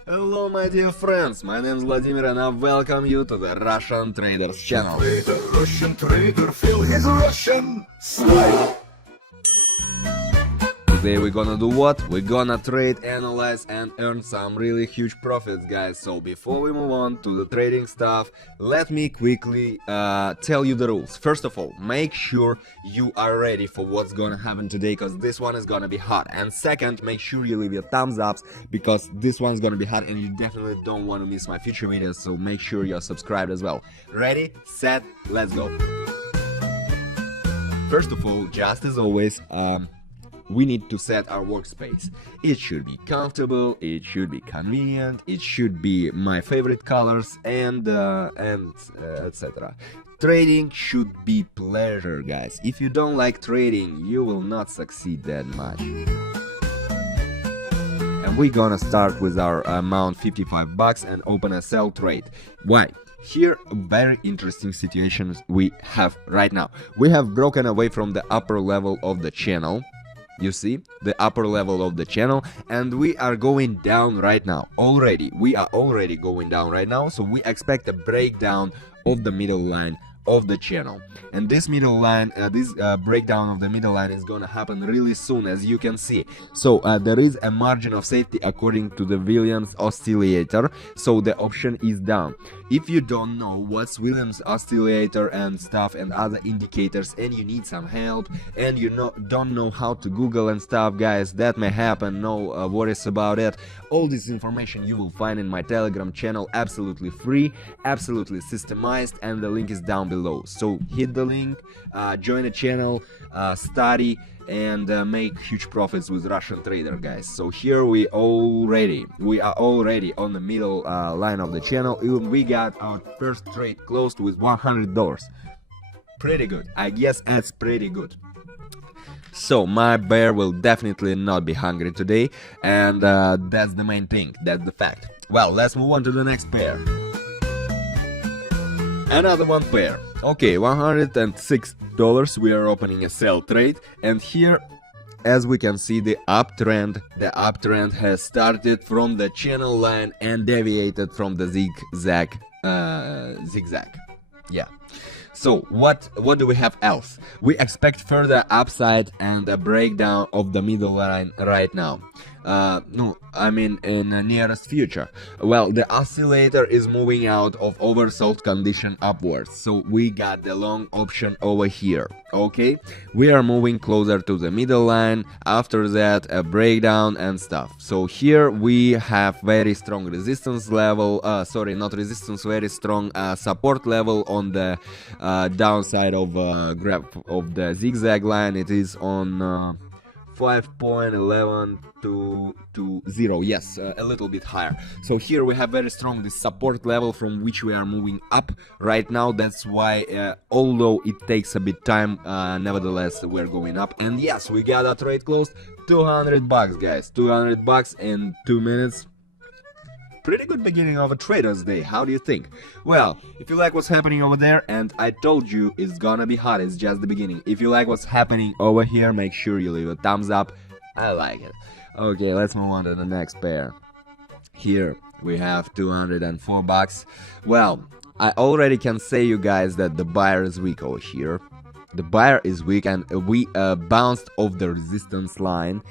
Hello my dear friends, my name is Vladimir and I welcome you to the Russian Traders channel. Russian trader, feel his Russian style. Today we're gonna do what? We're gonna trade, analyze and earn some really huge profits, guys. So before we move on to the trading stuff, let me quickly tell you the rules. First of all, make sure you are ready for what's gonna happen today, because this one is gonna be hot. And second, make sure you leave your thumbs ups, because this one's gonna be hot and you definitely don't want to miss my future videos, so make sure you're subscribed as well. Ready, set, let's go. First of all, just as always, we need to set our workspace. It should be comfortable, it should be convenient, it should be my favorite colors, and etc. Trading should be pleasure, guys. If you don't like trading, you will not succeed that much. And we're gonna start with our amount 55 bucks and open a sell trade. Why? Here, a very interesting situation we have right now. We have broken away from the upper level of the channel. You see, the upper level of the channel, and we are going down right now. We are already going down right now, so we expect a breakdown of the middle line of the channel. And this middle line, this breakdown of the middle line is gonna happen really soon, as you can see. So there is a margin of safety according to the Williams oscillator, so the option is down. If you don't know what's Williams oscillator and stuff and other indicators, and you need some help and you don't know how to Google and stuff, guys, that may happen, no worries about it. All this information you will find in my Telegram channel, absolutely free, absolutely systemized, and the link is down below. So hit the link, join the channel, study and make huge profits with Russian Trader, guys. So here we are already on the middle line of the channel. We got our first trade closed with $100. Pretty good, I guess that's pretty good. So my bear will definitely not be hungry today, and that's the main thing, that's the fact. Well, let's move on to the next pair. Another one pair. Okay, $106. We are opening a sell trade, and here, as we can see, the uptrend has started from the channel line and deviated from the zigzag. Yeah. So what do we have else? We expect further upside and a breakdown of the middle line right now. No, I mean in the nearest future. Well, the oscillator is moving out of oversold condition upwards, so we got the long option over here. Okay, we are moving closer to the middle line, after that a breakdown and stuff. So here we have very strong resistance level, very strong support level on the downside of graph of the zigzag line. It is on 5.1120, yes, a little bit higher. So here we have very strong this support level from which we are moving up right now. That's why although it takes a bit time, nevertheless we're going up. And yes, we got a trade closed, 200 bucks, guys, 200 bucks in 2 minutes. Pretty good beginning of a trader's day, how do you think? Well, if you like what's happening over there, and I told you it's gonna be hot, it's just the beginning. If you like what's happening over here, make sure you leave a thumbs up. I like it. Okay, let's move on to the next pair. Here we have 204 bucks. Well, I already can say you guys that the buyer is weak over here. The buyer is weak, and we bounced off the resistance line.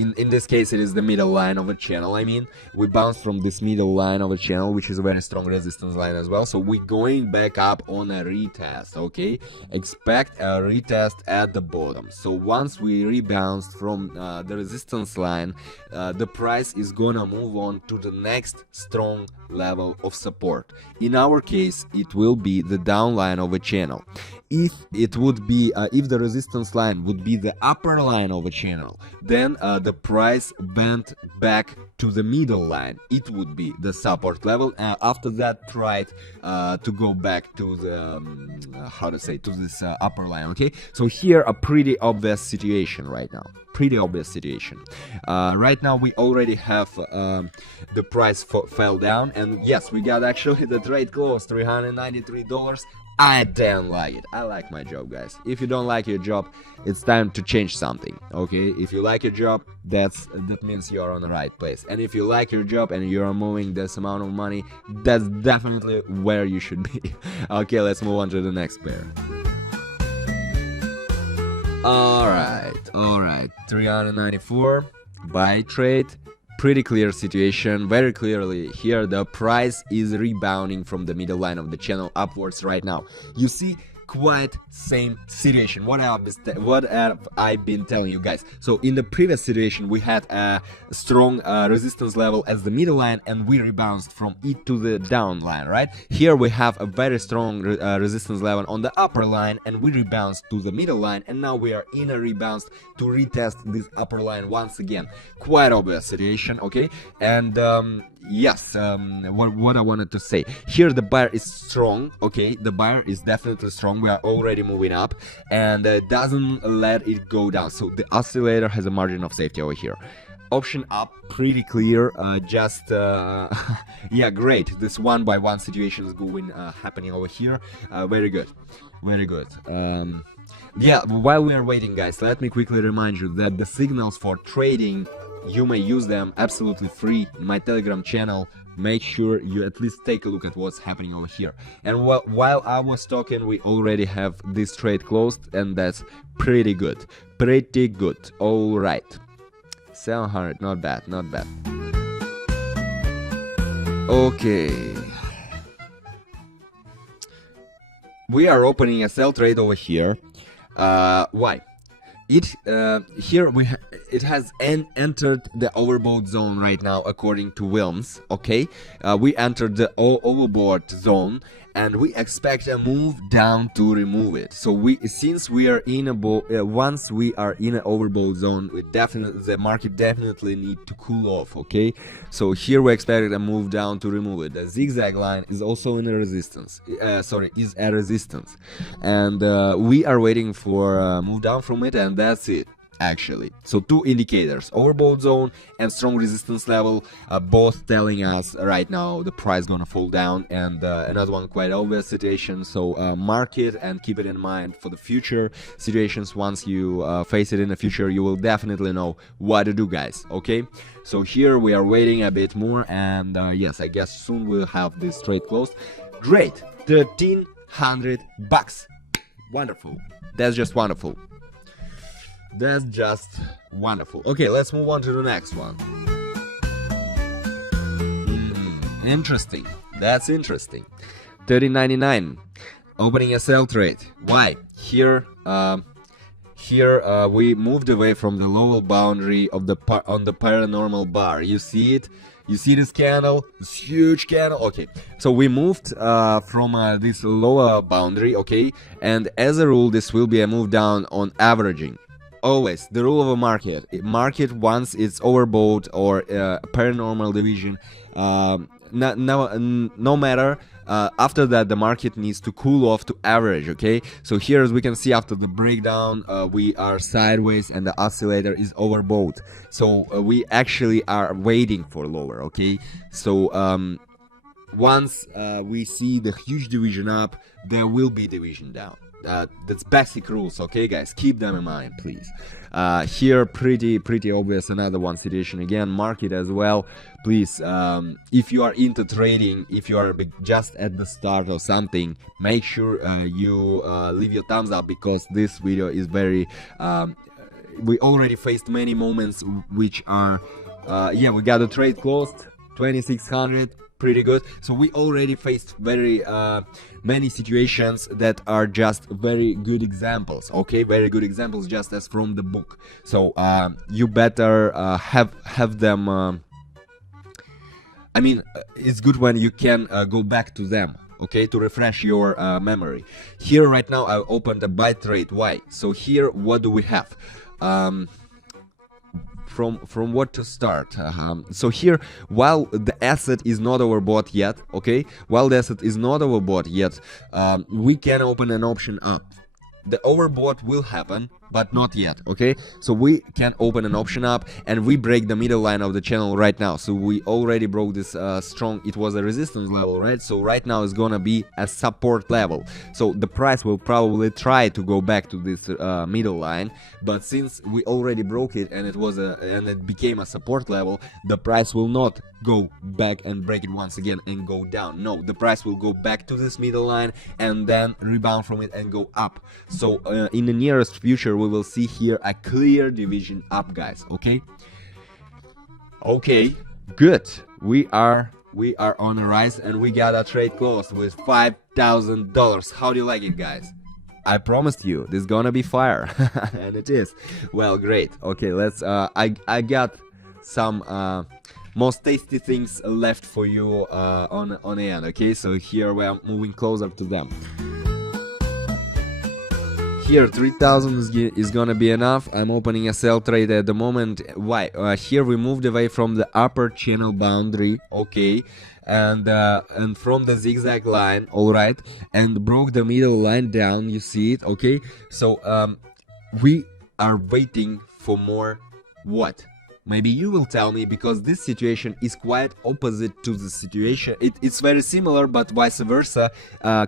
In this case, it is the middle line of a channel. I mean, we bounced from this middle line of a channel, which is a very strong resistance line as well. So we're going back up on a retest, okay? Expect a retest at the bottom. So once we rebounced from the resistance line, the price is gonna move on to the next strong level of support. In our case, it will be the downline of a channel. If it would be, if the resistance line would be the upper line of a channel, then the price bent back to the middle line. It would be the support level. After that, tried to go back to the to this upper line. Okay, so here a pretty obvious situation right now. Pretty obvious situation. Right now we already have the price fell down, and yes, we got actually the trade close, $393. I don't like it. I like my job, guys. If you don't like your job, it's time to change something, okay? If you like your job, that means you're on the right place. And if you like your job and you're moving this amount of money, that's definitely where you should be. Okay, let's move on to the next pair. Alright, 394 buy trade. Pretty clear situation, very clearly here the price is rebounding from the middle line of the channel upwards right now. You see, quite same situation. What have I been telling you guys? So in the previous situation we had a strong resistance level as the middle line, and we rebounded from it to the down line, right? Here we have a very strong resistance level on the upper line, and we rebounded to the middle line, and now we are in a rebound to retest this upper line once again. Quite obvious situation, okay? And yes, what I wanted to say here, the buyer is strong, okay? The buyer is definitely strong. We are already moving up, and doesn't let it go down. So the oscillator has a margin of safety over here. Option up, pretty clear. Yeah, great. This one by one situation is going happening over here. Very good, very good. Yeah, while we are waiting, guys, let me quickly remind you that the signals for trading, you may use them absolutely free in my Telegram channel. Make sure you at least take a look at what's happening over here. And while I was talking, we already have this trade closed, and that's pretty good. Pretty good. All right. 700, not bad, not bad. Okay. We are opening a sell trade over here. Why? It has entered the overbought zone right now, according to Wilms. Okay, we entered the overbought zone, and we expect a move down to remove it. So since we are in once we are in an overbought zone, the market definitely need to cool off. Okay, so here we expect a move down to remove it. The zigzag line is also in a resistance. Is a resistance, and we are waiting for a move down from it, and that's it. Actually, so two indicators, overbought zone and strong resistance level, both telling us right now the price gonna fall down. And another one quite obvious situation, so mark it and keep it in mind for the future situations. Once you face it in the future, you will definitely know what to do, guys. Okay, so here we are waiting a bit more, and yes, I guess soon we'll have this trade closed. Great, 1,300 bucks. Wonderful, that's just wonderful. That's just wonderful. Okay, let's move on to the next one. Interesting. That's interesting. 30.99. Opening a sell trade. Why? Here we moved away from the lower boundary of the on the paranormal bar. You see it? You see this candle? This huge candle? Okay, so we moved from this lower boundary, okay? And as a rule, this will be a move down on averaging. Always the rule of a market once it's overbought or paranormal division, no matter after that the market needs to cool off to average. Okay, so here as we can see, after the breakdown we are sideways and the oscillator is overbought, so we actually are waiting for lower. Okay, so once we see the huge division up, there will be division down. That's basic rules, okay, guys? Keep them in mind, please. Here, pretty obvious. Another one situation again. Market as well, please. If you are into trading, if you are just at the start or something, make sure you leave your thumbs up, because this video is very. We already faced many moments which are. Yeah, we got the trade closed, 2,600. Pretty good. So we already faced very many situations that are just very good examples. Okay, very good examples, just as from the book. So you better have them. I mean, it's good when you can go back to them. Okay, to refresh your memory. Here right now I opened a buy trade. Why? So here, what do we have? From what to start. So here, while the asset is not overbought yet, okay, while the asset is not overbought yet, we can open an option up. The overbought will happen, but not yet. Okay, so we can open an option up and we break the middle line of the channel right now. So we already broke this strong, it was a resistance level, right? So right now it's gonna be a support level, so the price will probably try to go back to this middle line, but since we already broke it and it became a support level, the price will not go back and break it once again and go down. No, the price will go back to this middle line and then rebound from it and go up. So in the nearest future we will see here a clear division up, guys. Okay, good. We are on a rise and we got a trade closed with $5,000. How do you like it, guys? I promised you this is gonna be fire. And it is. Well, great. Okay, let's I got some most tasty things left for you on the end. Okay, so here we are moving closer to them. Here 3,000 is gonna be enough. I'm opening a sell trade at the moment. Why? Here we moved away from the upper channel boundary, okay, and from the zigzag line, all right, and broke the middle line down. You see it, okay? So we are waiting for more. What? Maybe you will tell me, because this situation is quite opposite to the situation. It's very similar, but vice versa,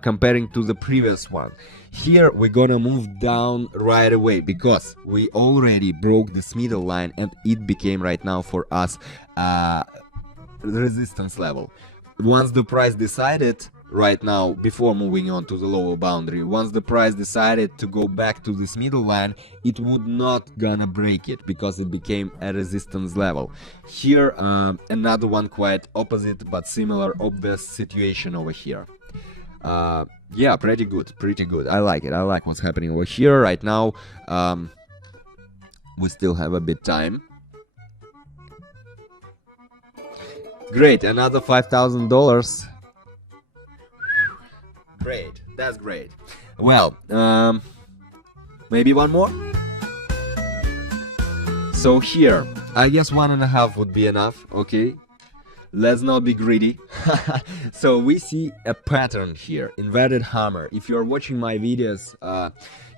comparing to the previous one. Here we're gonna move down right away because we already broke this middle line and it became right now for us resistance level. Once the price decided right now, before moving on to the lower boundary, once the price decided to go back to this middle line, it would not gonna break it because it became a resistance level. Here another one quite opposite but similar obvious situation over here. Yeah, pretty good. I like it. I like what's happening over here right now. We still have a bit time. Great, another $5,000. Great, that's great. Well, maybe one more. So here, I guess 1.5 would be enough. Okay, let's not be greedy. So we see a pattern here, inverted hammer. If you're watching my videos,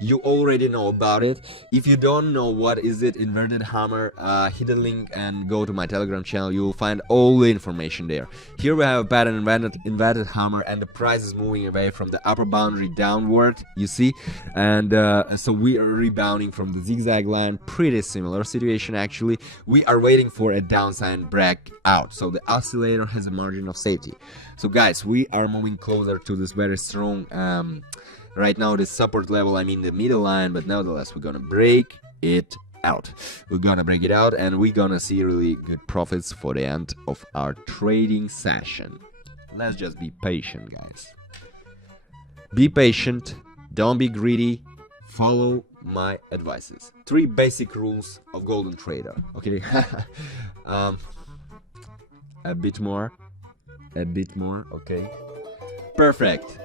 you already know about it. If you don't know what is it, inverted hammer, hit the link and go to my Telegram channel. You will find all the information there. Here we have a pattern, inverted hammer, and the price is moving away from the upper boundary downward, you see, and so we are rebounding from the zigzag line. Pretty similar situation actually. We are waiting for a downside breakout, so the oscillator has a margin of safety. So guys, we are moving closer to this very strong right now this support level, I mean the middle line, but nevertheless we're gonna break it out. We're gonna break it out and we're gonna see really good profits for the end of our trading session. Let's just be patient, guys. Be patient, don't be greedy, follow my advices. 3 basic rules of golden trader, okay? A bit more, okay, perfect.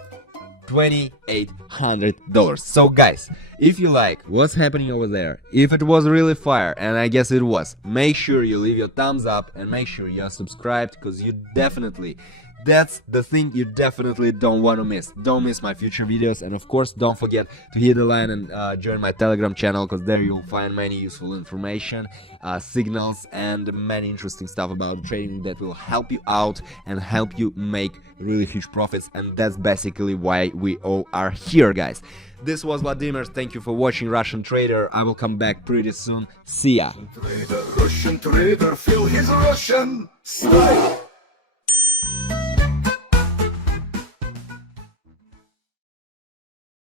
$2,800. So guys, if you like what's happening over there, if it was really fire, and I guess it was, make sure you leave your thumbs up and make sure you're subscribed, because you definitely, that's the thing you definitely don't want to miss. Don't miss my future videos, and of course don't forget to hit the line and join my Telegram channel, because there you'll find many useful information, signals, and many interesting stuff about trading that will help you out and help you make really huge profits. And that's basically why we all are here, guys. This was Vladimir. Thank you for watching Russian Trader. I will come back pretty soon. See ya. Russian trader, feel his Russian style.